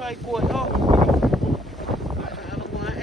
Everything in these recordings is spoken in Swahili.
Xoay cuội thôi. Nó quá đi.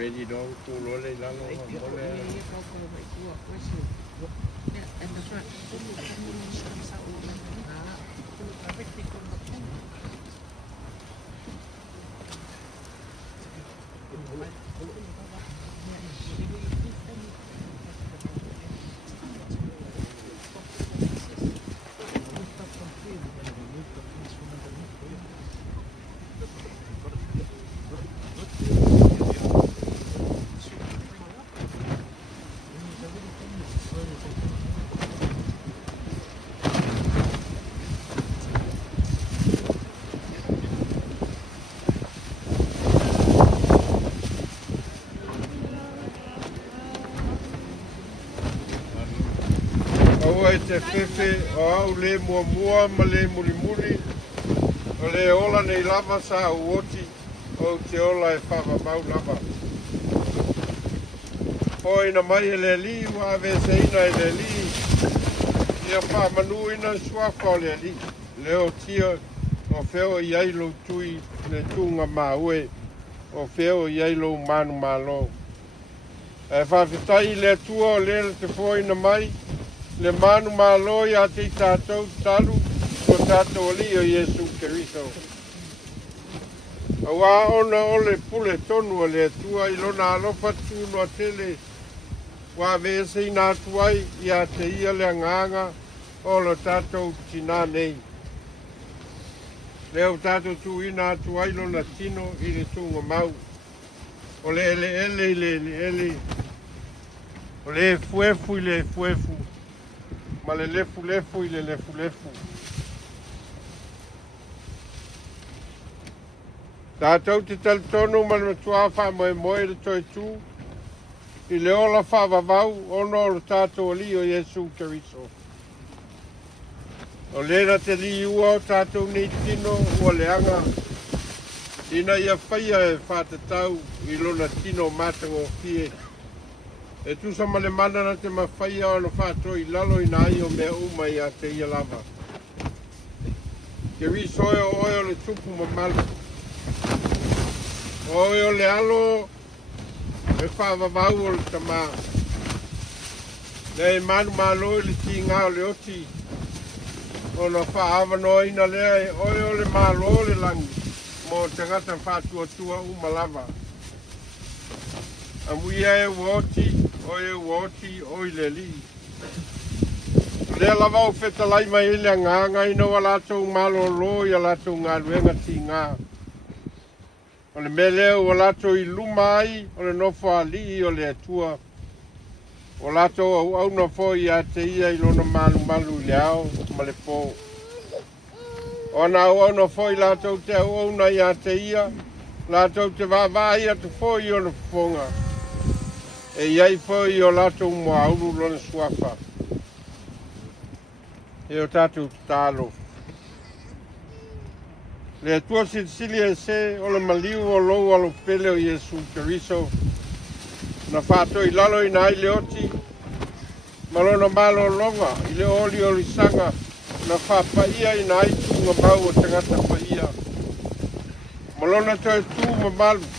Ready dong tu lole lalu boleh. E te fefe o au le mua ma le muli o le ola nei lava sa uoti o te ola e whawamau lava. Hoi na mai e le li wa ave se ina e le li ia whamanu ina suafa o le li leo tia o feo i ailo tui le tunga maue o feo i ailo manu malo. E whawhetai le tua o le te foi na mai le manu malo ia te tātou talu o tātou ali o Iesu Keriso. Awa ona o le pule tonu o le tua i lona alofa tūno a tele wa vese i nā tuai ia te ia le nganga o lo tātou tina nei. Leo tātou tu i nā tuai lona tino i le tunga mau. O le ele o le fuefu i le fuefu. Ma le lefu i le lefu. Tātou te talitono ma le matua wha moe le toi tū. I le ola wha wawau ono o tātou ali o Iesu Keriso. O lera te li ua o tātou ni tino ua leanga. Ina ia whaia e whātatau i lona tino mātango fie. E tu sa male mana na te mawhaia o na whātoi i lalo i nā i o mea uma i a te ia lava. Ke ri soe o oi o le tupu ma malu. O oi o le alo e whāwawau o le tamā. Le manu malo i le ti ngā o le oti. O na whaawanoa ina lea e oi o le malo o le langi. Mo te ngata whātua tua uma lava. Amuia e uoti. Oe uoti oi le li. Lea lava o whetalai mai ele nganga ina wa lātou malo lo i a lātou ngā luenga ti ngā. O le mele o lātou i lumai o le nofo a li o le atua. O lātou au na fo i a te ia i lona malu le au ma le fo. O na au na fo i lātou te au na i a te ia. Lātou te wāwai a te fo i o na fonga. E iai foi o lato mo auru lona suafa. E o tātou tālo. Le tua sili e se o le maliu o lou alo pele o Iesu Keriso. Na whātou i lalo i nai le oti. Malona malo longa i le oli o li sanga. Na whapaia i nai tunga mau o tangata paia. Malona toi tū ma malu.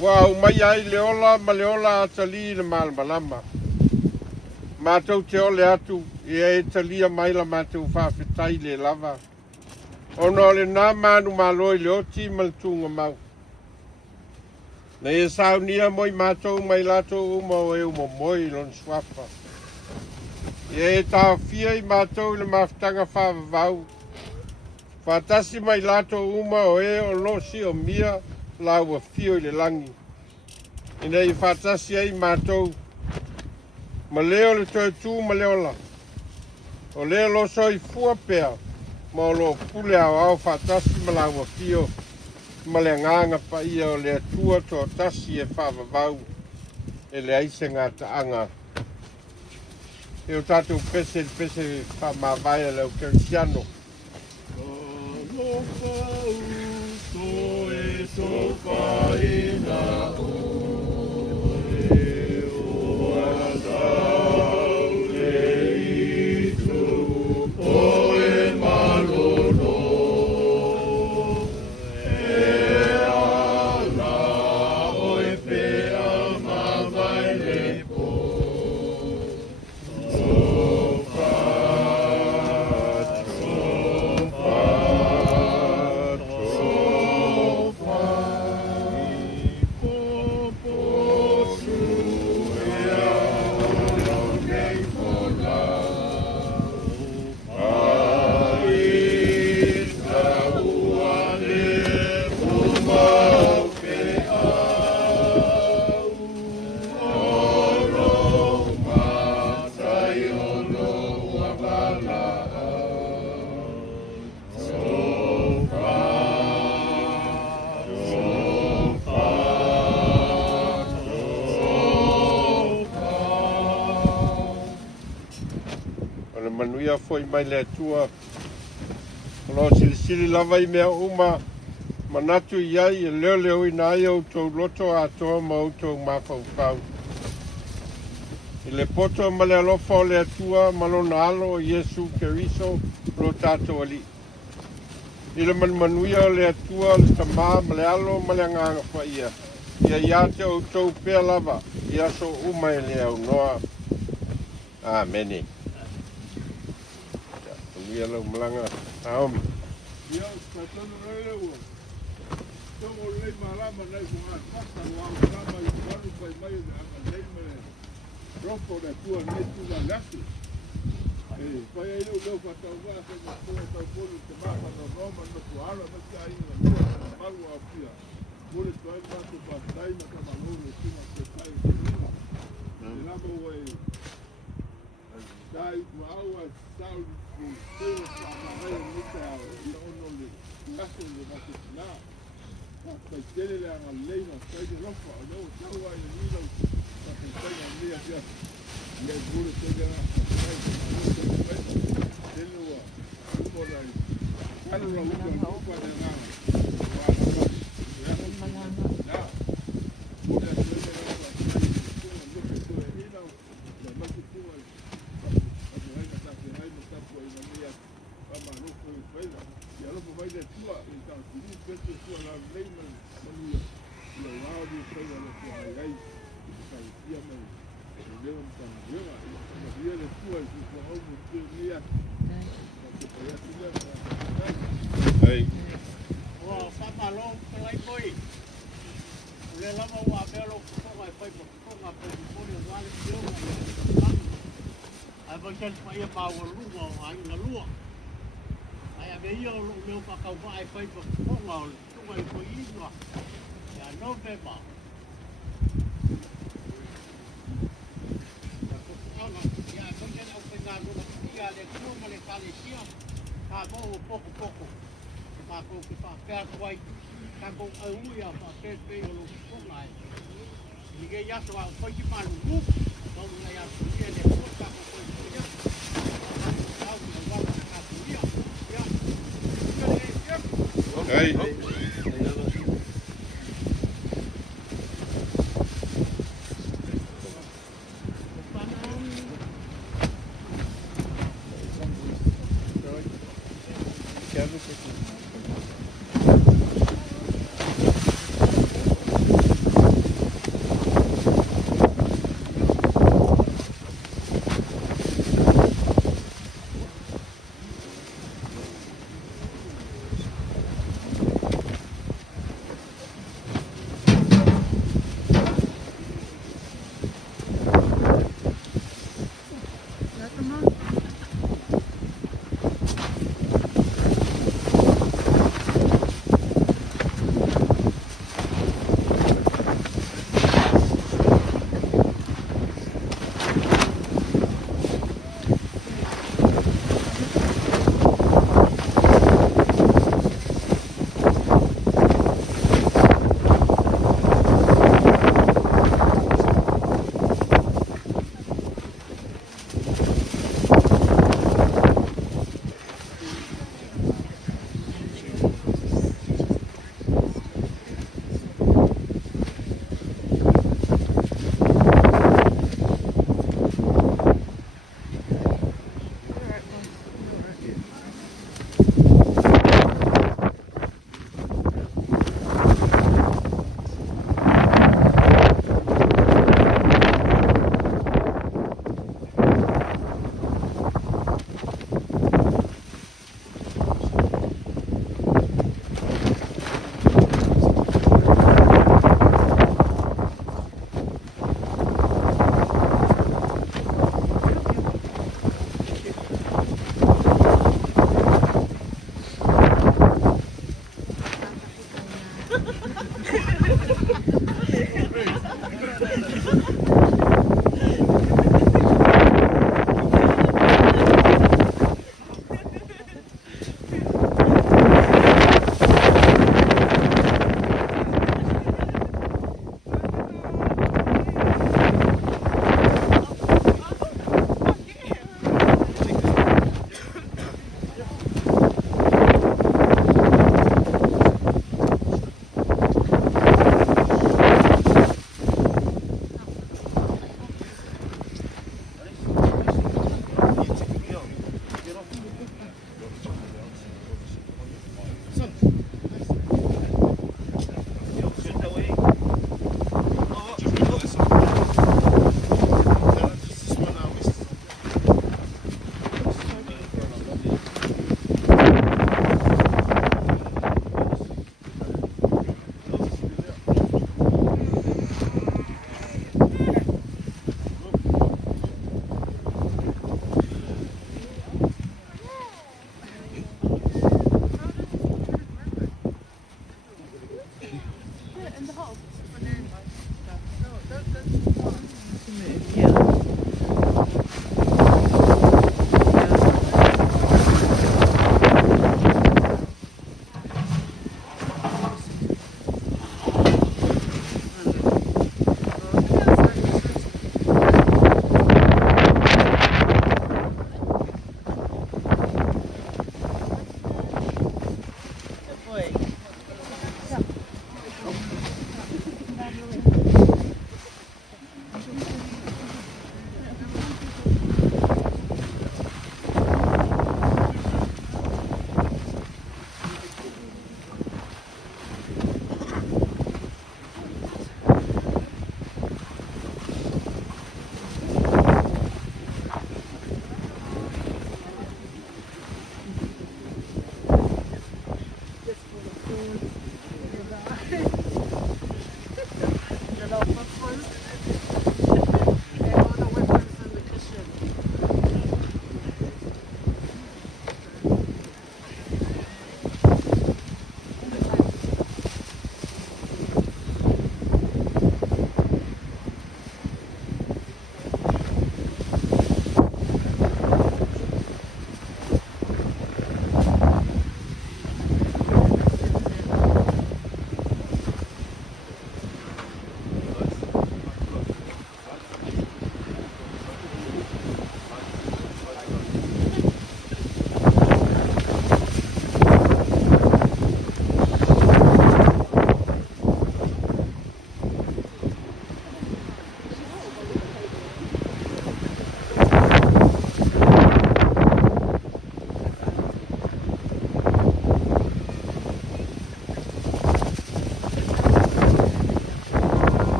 Wa mai ai le ola ma le ola atali le malama. Mātou te ole atu i e talia mai la mātou whawhetai le lava. Ono le nā manu maloi le oti ma le tunga mau. Na e saunia moi mātou mai latou uma o e uma moi lon swafa. I e tāo fia i mātou le mawhtanga whawavau. Whatasi mai latou uma o e o losi o mia lau fio i le langi. I nei whatasi ai mātou. Ma leo le toi tū ma leo la. O leo lo soi fua pea. Ma o lo pule au whatasi ma lau fio. Ma le nganga pa ia o le atua to tasi e whawavau. E le aise ngā taanga. E o tātou pese whamawai leo kerisiano. Manuia foi mai le atua. Lo sili lava I mea uma. Manatu iai e leo ina ai au tau loto atoa ma au tau mawhau. I le poto ma le alofa o le atua malona alo o Iesu Keriso lo tato ali. I le manuia o le atua le tamā ma le alo ma le nganga wha ia. Ia iate au tau pea lava. Ia so uma e le au noa. Amene. Ia lau malanga Naomi. Ia patano rere ua. Tomo lei marama nei kunga pata wau kama I wanu pai mai de anga nei mene. Roko de tua nei tuna lasi. Pai ai leu patau wa se na tua tau polu te mapa no Roma no tuara no te ai na tua na malu a pia. Mure toi matu patai na kama nuru tina te tai te nina. E lamo wai. Dai wau a saudi Pero para ver mucha no le caso de la sociedad para que le hagan ley no está de ropa no agua y vino para que tenga un día ya y el puro se le da tiene un por ahí claro la ropa de nada Hey. Oh, papa long pelai koi. Le lama wa belo ko mai pai ko nga pe ko le wale yo. Ai ba ken pa ia pa wa lu wa ai na lu. Ai ave yo lu le pa ka wa ai pai ko nga ko mai ko I no. Ya no pe ba. Ya ko ken au pe nga lu ya le ko mo le pa le sia. Pa mo pouco. Ko ke pa ka wai ka ko au ia pa ke pe o lo ko mai ni ke ya so ko ki ma lu ko na ya su ke le ko ka ko ko ya au na wa ka ku ya Hey.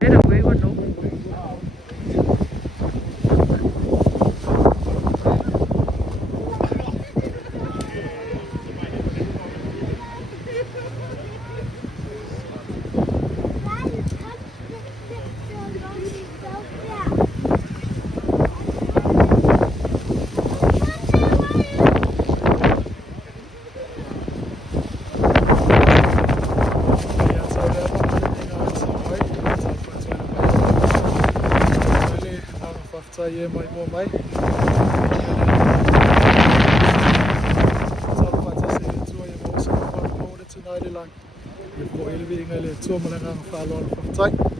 Thế là quê con đúng. Saya mai mo mai. Så var det så det tror jeg også på det til nej det langt. Jeg får hele vejen eller 2 måneder fra London. Tak.